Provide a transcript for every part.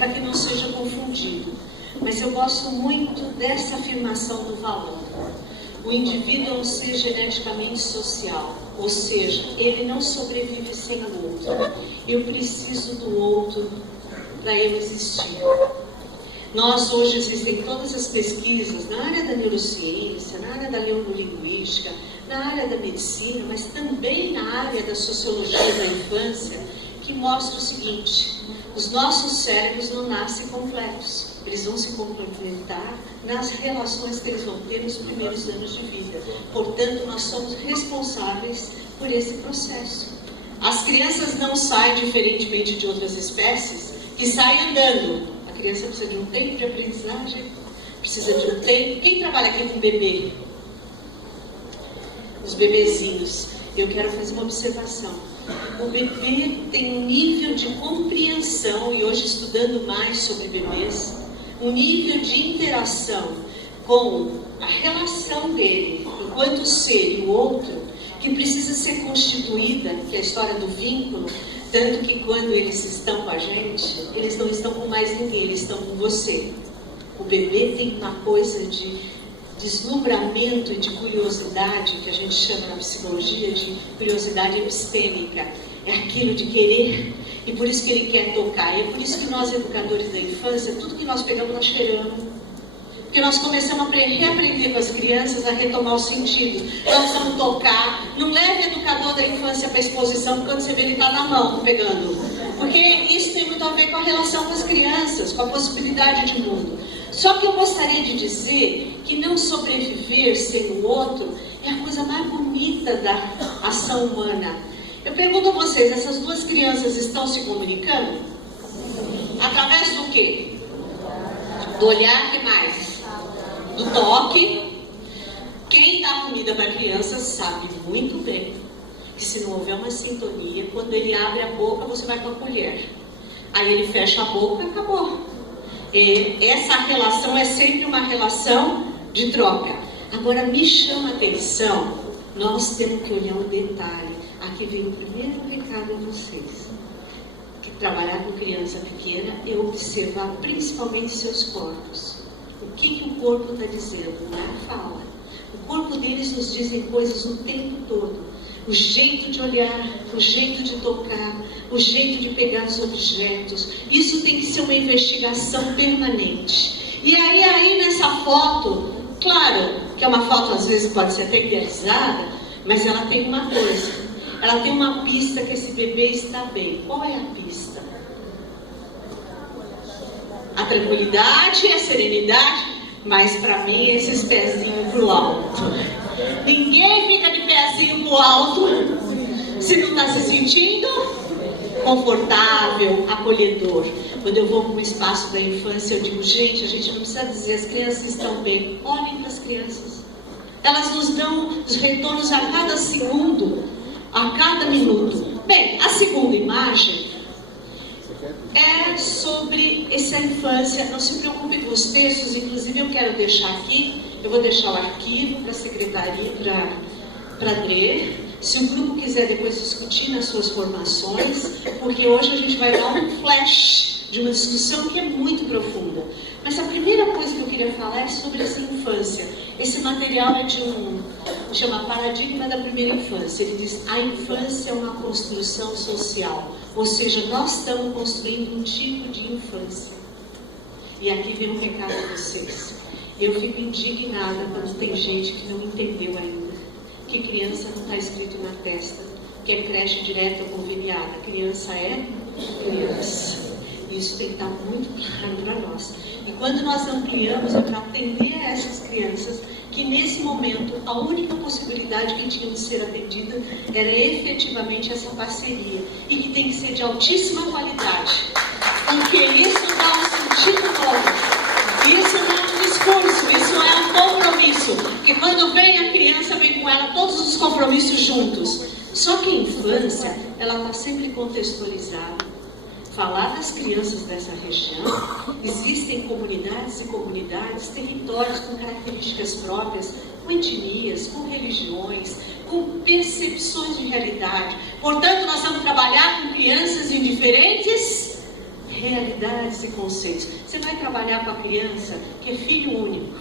para que não seja confundido. Mas eu gosto muito dessa afirmação do valor. O indivíduo é um ser geneticamente social, ou seja, ele não sobrevive sem o outro. Eu preciso do outro para eu existir. Nós hoje existem todas as pesquisas na área da neurociência, na área da neurolinguística, na área da medicina, mas também na área da sociologia da infância, que mostra o seguinte: os nossos cérebros não nascem completos, eles vão se complementar nas relações que eles vão ter nos primeiros anos de vida. Portanto, nós somos responsáveis por esse processo. As crianças não saem, diferentemente de outras espécies, que saem andando. A criança precisa de um tempo de aprendizagem, precisa de um tempo. Quem trabalha aqui com bebê? Os bebezinhos. Eu quero fazer uma observação. O bebê tem um nível de compreensão, e hoje estudando mais sobre bebês, um nível de interação com a relação dele enquanto ser e o outro, que precisa ser constituída, que é a história do vínculo, tanto que quando eles estão com a gente, eles não estão com mais ninguém, eles estão com você. O bebê tem uma coisa de deslumbramento e de curiosidade, que a gente chama na psicologia de curiosidade epistêmica. É aquilo de querer, e por isso que ele quer tocar. E é por isso que nós, educadores da infância, tudo que nós pegamos, nós cheiramos. Porque nós começamos a reaprender com as crianças a retomar o sentido. Nós vamos tocar. Não leve o educador da infância para a exposição, porque quando você vê ele está na mão pegando. Porque isso tem muito a ver com a relação com as crianças, com a possibilidade de mundo. Só que eu gostaria de dizer que não sobreviver sem o outro é a coisa mais bonita da ação humana. Eu pergunto a vocês, essas duas crianças estão se comunicando? Através do quê? Do olhar, que mais? Do toque. Quem dá comida para a criança sabe muito bem que se não houver uma sintonia, quando ele abre a boca, você vai com a colher. Aí ele fecha a boca, acabou. Essa relação é sempre uma relação de troca. Agora, me chama a atenção, nós temos que olhar um detalhe. Aqui vem o primeiro recado a vocês. Que trabalhar com criança pequena é observar principalmente seus corpos. O que o corpo está dizendo? Não é a fala. O corpo deles nos dizem coisas o tempo todo. O jeito de olhar, o jeito de tocar, o jeito de pegar os objetos. Isso tem que ser uma investigação permanente. E aí nessa foto, claro que é uma foto às vezes pode ser até idealizada, mas ela tem uma coisa. Ela tem uma pista que esse bebê está bem. Qual é a pista? A tranquilidade, a serenidade, mas para mim esses pezinhos pro alto. Ninguém fica de pezinho pro alto se não está se sentindo confortável, acolhedor. Quando eu vou para um espaço da infância, eu digo, gente, a gente não precisa dizer as crianças estão bem. Olhem para as crianças. Elas nos dão os retornos a cada segundo, a cada minuto. Bem, a segunda imagem é sobre essa infância. Não se preocupe com os textos, inclusive eu quero deixar aqui, eu vou deixar o arquivo para a secretaria, para a Dre, se o grupo quiser depois discutir nas suas formações, porque hoje a gente vai dar um flash de uma discussão que é muito profunda. Mas a primeira coisa que eu queria falar é sobre essa infância. Esse material é de chama Paradigma da Primeira Infância. Ele diz, a infância é uma construção social. Ou seja, nós estamos construindo um tipo de infância. E aqui vem um recado a vocês. Eu fico indignada quando tem gente que não entendeu ainda que criança não está escrito na testa, que é creche direta ou conveniada. Criança é criança. Isso tem que estar muito claro para nós. E quando nós ampliamos para atender a essas crianças, que nesse momento a única possibilidade que tinha de ser atendida era efetivamente essa parceria, e que tem que ser de altíssima qualidade, porque isso dá um sentido novo. Isso não é um discurso, isso é um compromisso, porque quando vem a criança, vem com ela todos os compromissos juntos. Só que a infância, ela está sempre contextualizada. Falar das crianças dessa região, existem comunidades e comunidades, territórios com características próprias, com etnias, com religiões, com percepções de realidade. Portanto, nós vamos trabalhar com crianças em diferentes realidades e conceitos. Você vai trabalhar com a criança que é filho único.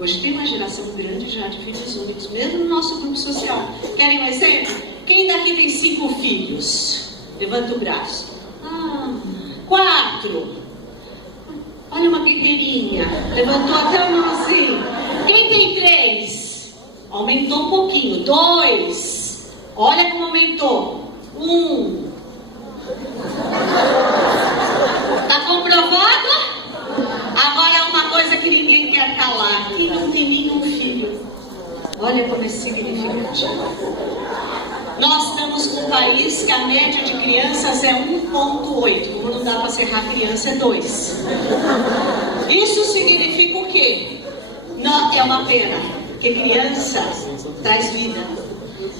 Hoje tem uma geração grande já de filhos únicos, mesmo no nosso grupo social. Querem um exemplo? Quem daqui tem 5 filhos? Levanta o braço. 4. Olha uma guerreirinha. Levantou até a mão assim. Quem tem 3? Aumentou um pouquinho. 2. Olha como aumentou. 1. Tá comprovado? Agora uma coisa que ninguém quer calar. Quem não tem nenhum filho? Olha como é significativo. Nós estamos com um país que a média de crianças é 1,8. Como não dá para serrar criança, é 2. Isso significa o quê? Não, é uma pena, porque criança traz vida.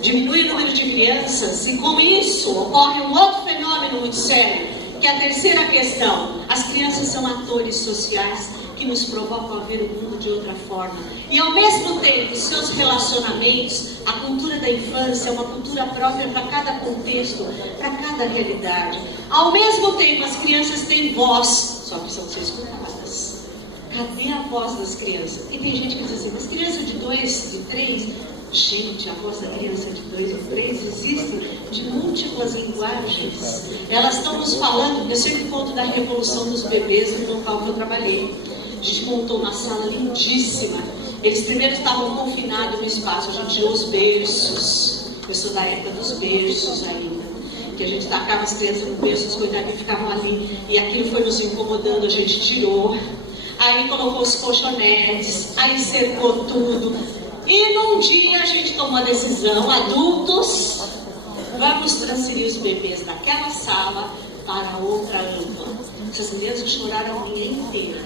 Diminui o número de crianças e com isso ocorre um outro fenômeno muito sério, que é a terceira questão. As crianças são atores sociais que nos provocam a ver o mundo de outra forma. E ao mesmo tempo, seus relacionamentos, a cultura da infância é uma cultura própria para cada contexto, para cada realidade. Ao mesmo tempo, as crianças têm voz, só precisam ser escutadas. Cadê a voz das crianças? E tem gente que diz assim, mas criança de 2, de 3... Gente, a voz da criança de 2 e 3 existe de múltiplas linguagens. Elas estão nos falando, eu sempre conto da revolução dos bebês no local que eu trabalhei. A gente montou uma sala lindíssima. Eles primeiro estavam confinados no espaço, a gente tinha os berços. Eu sou da época dos berços ainda. Que a gente tacava as crianças no berço, os coitadinhos ficavam ali. E aquilo foi nos incomodando, a gente tirou. Aí colocou os colchonetes, aí cercou tudo. E num dia a gente tomou a decisão, adultos, vamos transferir os bebês daquela sala para outra ampla. Essas crianças choraram a manhã inteira.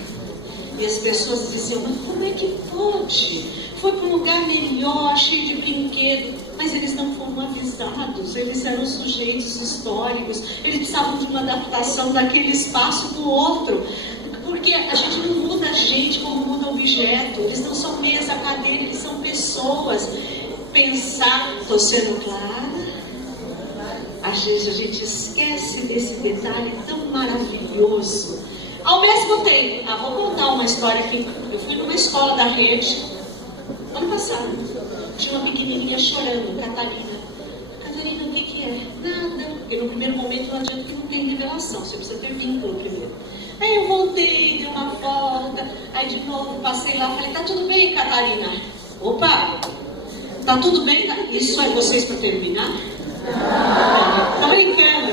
E as pessoas diziam, mas como é que pode? Foi para um lugar melhor, cheio de brinquedo. Mas eles não foram avisados, eles eram sujeitos históricos, eles precisavam de uma adaptação daquele espaço para o outro. Porque a gente não muda a gente como muda o objeto. Eles não são mesa, cadeira, eles são pessoas. Pensar, estou sendo clara? Às vezes a gente esquece desse detalhe tão maravilhoso. Ao mesmo tempo, vou contar uma história aqui. Eu fui numa escola da rede, ano passado. Tinha uma pequenininha chorando, Catarina. Catarina, o que é? Nada. Porque no primeiro momento não adianta que não tem revelação. Você precisa ter vínculo primeiro. Aí eu voltei, dei uma volta, aí de novo passei lá, falei, tá tudo bem, Catarina? Opa, tá tudo bem? Isso é vocês para terminar? Tá brincando.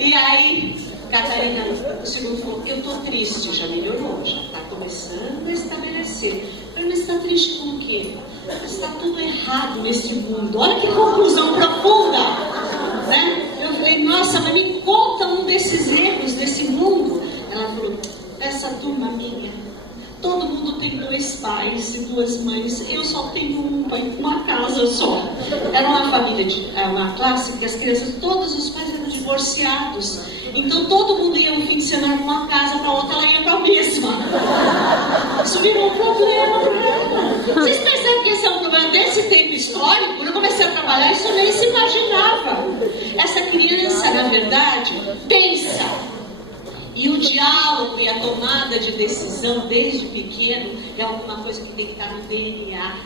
E aí, Catarina, o segundo falou, eu tô triste, já melhorou, já tá começando a estabelecer. Eu falei, mas está triste com o quê? Está tudo errado nesse mundo. Olha que conclusão profunda, né? Eu falei, nossa, mas me conta um desses erros desse mundo. Ela falou, essa turma minha, todo mundo tem 2 pais e 2 mães, eu só tenho uma casa só. Era uma família, uma classe que as crianças, todos os pais eram divorciados. Então todo mundo ia um fim de semana numa casa, para outra ela ia para a mesma. Isso virou um problema para ela. Vocês percebem que esse é um problema desse tempo histórico? Quando eu comecei a trabalhar, isso eu nem se imaginava. Essa criança, na verdade, pensa. E o diálogo e a tomada de decisão desde pequeno é alguma coisa que tem que estar no DNA.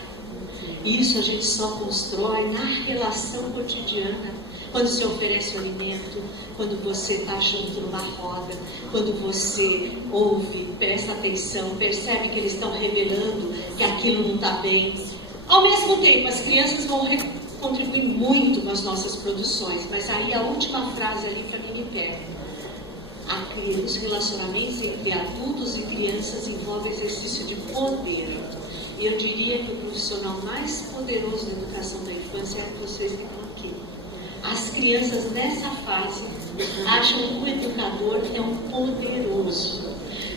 E isso a gente só constrói na relação cotidiana. Quando se oferece o alimento, quando você está junto numa roda, quando você ouve, presta atenção, percebe que eles estão revelando que aquilo não está bem. Ao mesmo tempo, as crianças vão contribuir muito com as nossas produções, mas aí a última frase ali para mim me pega. Os relacionamentos entre adultos e crianças envolvem exercício de poder. E eu diria que o profissional mais poderoso da educação da infância é vocês que estão aqui. As crianças nessa fase acham que o educador é um poderoso.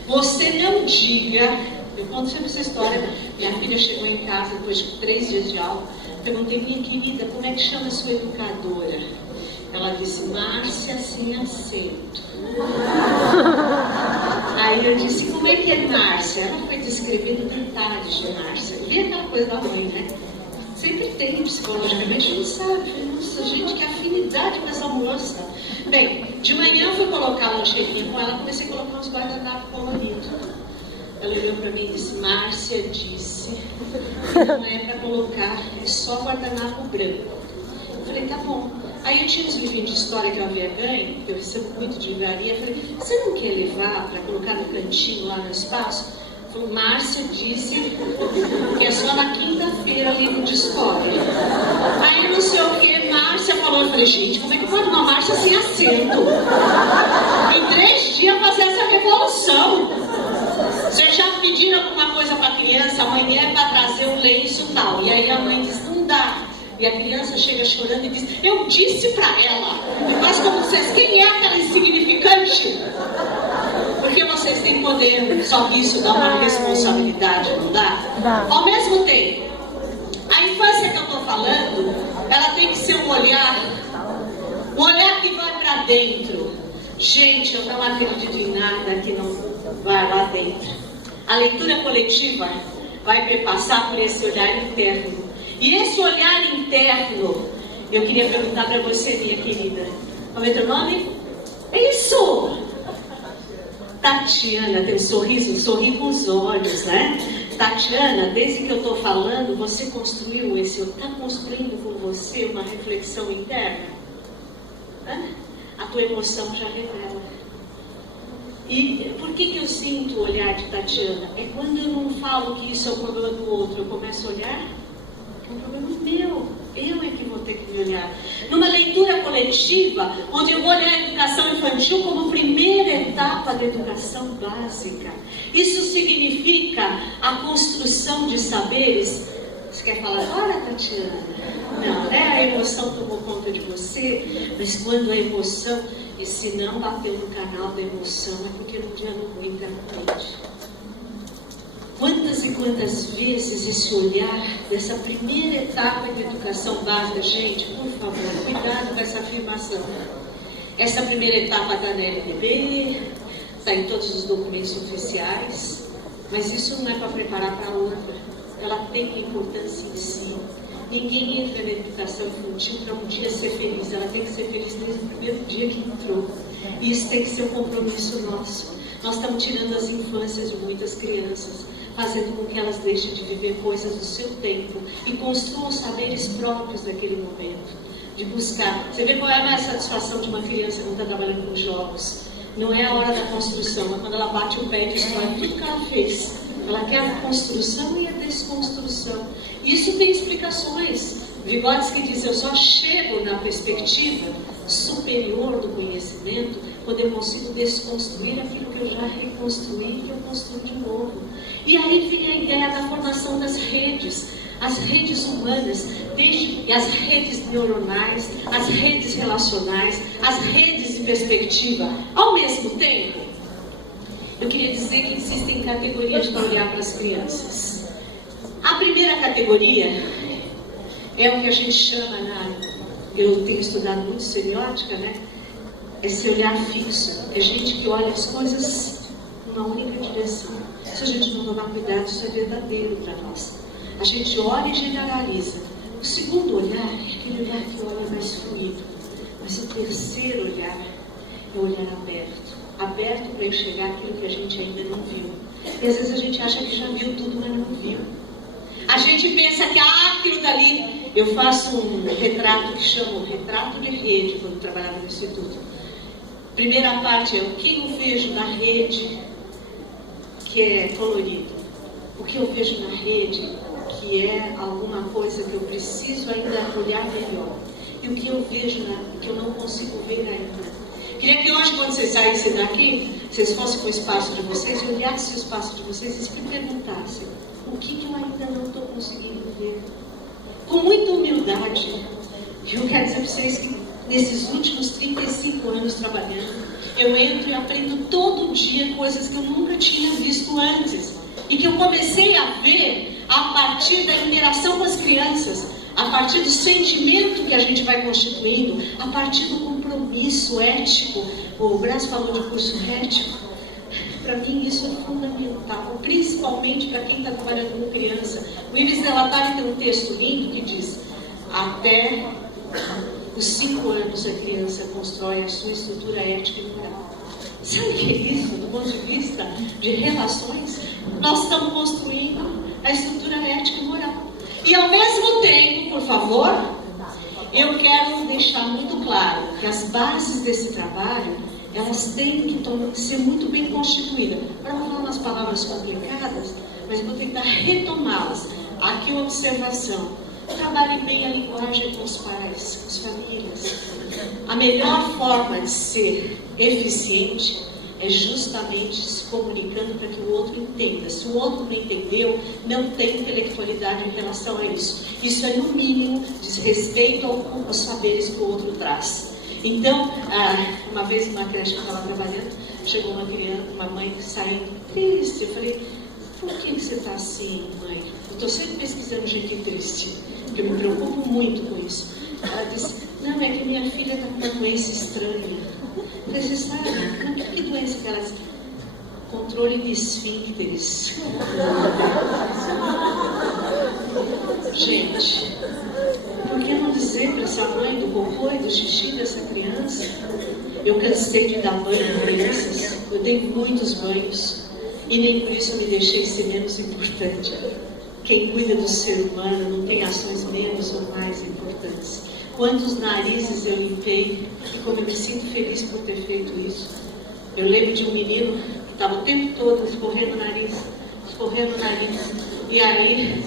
Você não diga, eu conto sempre essa história, minha filha chegou em casa depois de 3 dias de aula, perguntei, minha querida, como é que chama a sua educadora? Ela disse, Márcia sem acento. Aí eu disse, como é que é Márcia? Ela foi descrevendo detalhes de Márcia. Vê aquela coisa da mãe, né? Sempre tem, psicologicamente, a gente sabe. Nossa, gente, que afinidade com essa moça. Bem, de manhã eu fui colocar a lancheirinha com ela, comecei a colocar uns guardanapos coloridos. Ela olhou para mim e disse, Márcia disse, não é para colocar, é só guardanapo branco. Eu falei, tá bom. Aí eu tinha uns livrinhos de história que eu havia ganho, que eu recebo muito de livraria. Eu falei, você não quer levar para colocar no cantinho lá no espaço? Falou, Márcia disse que é só na quinta-feira livro de história. Aí não sei o que, Márcia falou, eu falei, gente, como é que pode uma Márcia sem acento? Em 3 dias fazer essa revolução. Vocês já pediram alguma coisa para a criança, amanhã é para trazer um lenço e tal. E aí a mãe diz, não dá. E a criança chega chorando e diz, eu disse para ela. Mas como vocês, quem é aquela insignificante? Porque vocês têm poder, só que isso dá uma responsabilidade, não dá? Dá. Ao mesmo tempo, a infância que eu estou falando, ela tem que ser um olhar que vai para dentro. Gente, eu não acredito em nada que não vai lá dentro. A leitura coletiva vai perpassar por esse olhar interno. E esse olhar interno, eu queria perguntar para você, minha querida. Qual é o teu nome? Isso! Tatiana, tem um sorriso, sorri com os olhos, né? Tatiana, desde que eu estou falando, você construiu está construindo com você uma reflexão interna? A tua emoção já revela. E por que eu sinto o olhar de Tatiana? É quando eu não falo que isso é o problema do outro, eu começo a olhar, é um problema meu. Eu é que vou ter que me olhar. Numa leitura coletiva, onde eu vou olhar a educação infantil como primeira etapa da educação básica. Isso significa a construção de saberes. Você quer falar agora, Tatiana? Não, né? A emoção tomou conta de você, mas quando a emoção, e se não bateu no canal da emoção, é porque no dia não foi internamente. Quantas e quantas vezes esse olhar dessa primeira etapa da educação básica, gente, por favor, cuidado com essa afirmação. Essa primeira etapa está na LDB, está em todos os documentos oficiais, mas isso não é para preparar para a outra. Ela tem importância em si. Ninguém entra na educação infantil para um dia ser feliz. Ela tem que ser feliz desde o primeiro dia que entrou. E isso tem que ser um compromisso nosso. Nós estamos tirando as infâncias de muitas crianças, fazendo com que elas deixem de viver coisas do seu tempo e construam saberes próprios daquele momento, de buscar. Você vê qual é a maior satisfação de uma criança quando está trabalhando com jogos? Não é a hora da construção, é quando ela bate o pé e destrói tudo que ela fez. Ela quer a construção e a desconstrução. Isso tem explicações. Vygotsky diz, eu só chego na perspectiva superior do conhecimento quando eu consigo desconstruir aquilo que eu já reconstruí e eu construo de novo. E aí vem a ideia da formação das redes, as redes humanas, desde as redes neuronais, as redes relacionais, as redes de perspectiva. Ao mesmo tempo, eu queria dizer que existem categorias para olhar para as crianças. A primeira categoria é o que a gente chama, eu tenho estudado muito semiótica, né? Esse olhar fixo. É gente que olha as coisas numa única direção. Se a gente não tomar cuidado, isso é verdadeiro para nós. A gente olha e generaliza. O segundo olhar é aquele olhar que olha mais fluido. Mas o terceiro olhar é o olhar aberto. Aberto para enxergar aquilo que a gente ainda não viu. E às vezes a gente acha que já viu tudo, mas não viu. A gente pensa que aquilo dali... Eu faço um retrato que chamo retrato de rede, quando eu trabalhava no instituto. Primeira parte é o que eu vejo na rede, que é colorido. O que eu vejo na rede, que é alguma coisa que eu preciso ainda olhar melhor. E o que eu vejo, que eu não consigo ver ainda. Queria que hoje, quando vocês saíssem daqui, vocês fossem para o espaço de vocês, e olhassem o espaço de vocês e se perguntassem o que eu ainda não estou conseguindo ver. Com muita humildade, eu quero dizer para vocês que nesses últimos 35 anos trabalhando, eu entro e aprendo todo dia coisas que eu nunca tinha visto antes. E que eu comecei a ver a partir da interação com as crianças, a partir do sentimento que a gente vai constituindo, a partir do compromisso ético. O Brás falou de curso ético. para mim isso é fundamental, principalmente para quem está trabalhando com criança. O Ives Delatare tem um texto lindo que diz: até os 5 anos a criança constrói a sua estrutura ética e moral. Sabe o que é isso, do ponto de vista de relações? Nós estamos construindo a estrutura ética e moral. E ao mesmo tempo, por favor, eu quero deixar muito claro que as bases desse trabalho, elas têm que ser muito bem constituídas. Para não falar umas palavras complicadas, mas vou tentar retomá-las. Aqui uma observação: trabalhe bem a linguagem com os pais, com as famílias. A melhor forma de ser eficiente é justamente se comunicando para que o outro entenda. Se o outro não entendeu, não tem intelectualidade em relação a isso. Isso é, no mínimo, desrespeito aos saberes que o outro traz. Então, uma vez uma creche que eu estava trabalhando, chegou uma criança, uma mãe saindo triste. Eu falei: por que você está assim, mãe? Eu estou sempre pesquisando gente triste, porque eu me preocupo muito com isso. Ela disse: não, é que minha filha está com uma doença estranha. Eu falei: você sabe, que doença que ela disse? Controle de esfíncteres. Gente, por que não dizer para essa mãe do cocô e do xixi dessa criança? Eu cansei de dar banho em crianças, eu dei muitos banhos, e nem por isso eu me deixei ser menos importante. Quem cuida do ser humano não tem ações menos ou mais importantes. Quantos narizes eu limpei, e como eu me sinto feliz por ter feito isso. Eu lembro de um menino que estava o tempo todo escorrendo o nariz, e aí,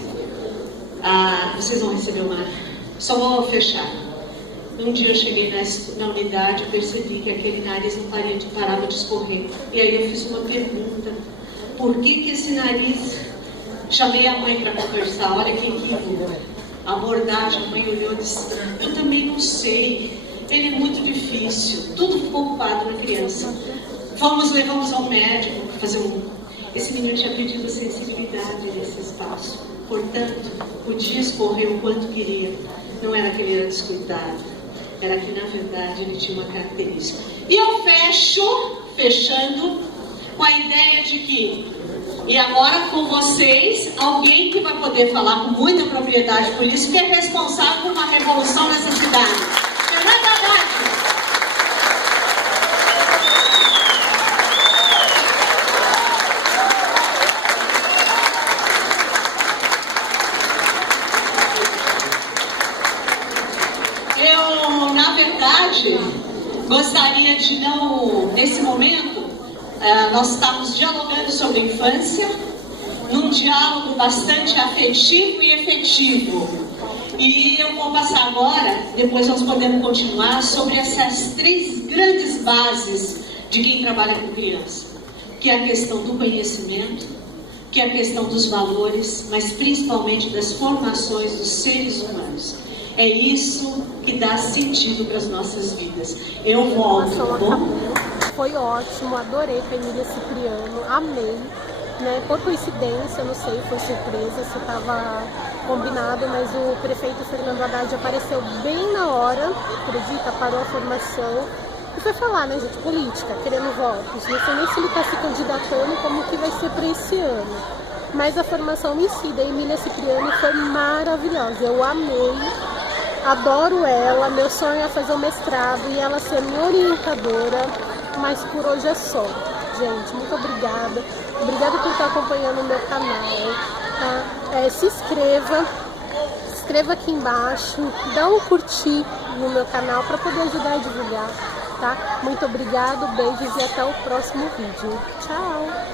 vocês vão receber uma... Só vou fechar. Um dia eu cheguei na unidade e percebi que aquele nariz não parava de escorrer. E aí eu fiz uma pergunta: por que esse nariz... Chamei a mãe para conversar, olha que equívoco. A abordagem, a mãe olhou e disse: eu também não sei, ele é muito difícil. Tudo ficou ocupado na criança. Levamos ao médico para fazer Esse menino tinha pedido sensibilidade nesse espaço. Portanto, podia escorrer o quanto queria. Não era que ele era descuidado, era que na verdade ele tinha uma característica. E eu fechando com a ideia de que, e agora com vocês, alguém que vai poder falar com muita propriedade por isso, que é responsável por uma revolução nessa cidade. Fernanda Haddad. Eu, na verdade, gostaria de não, nesse momento, nós estamos dialogando sobre a infância, num diálogo bastante afetivo e efetivo. E eu vou passar agora, depois nós podemos continuar, sobre essas 3 grandes bases de quem trabalha com criança. Que é a questão do conhecimento, que é a questão dos valores, mas principalmente das formações dos seres humanos. É isso que dá sentido para as nossas vidas. Eu volto, tá bom? Foi ótimo, adorei com a Emília Cipriano, amei, né? Por coincidência, não sei, foi surpresa, se estava combinado, mas o prefeito Fernando Haddad apareceu bem na hora, acredita, parou a formação e foi falar, né, gente, política, querendo votos. Não sei nem se ele está se candidatando, como que vai ser para esse ano. Mas a formação em si da Emília Cipriano foi maravilhosa, eu amei. Adoro ela, meu sonho é fazer um mestrado e ela ser minha orientadora, mas por hoje é só. Gente, muito obrigada. Obrigada por estar acompanhando o meu canal. Tá? Se inscreva aqui embaixo, dá um curtir no meu canal para poder ajudar a divulgar. Tá? Muito obrigado, beijos e até o próximo vídeo. Tchau!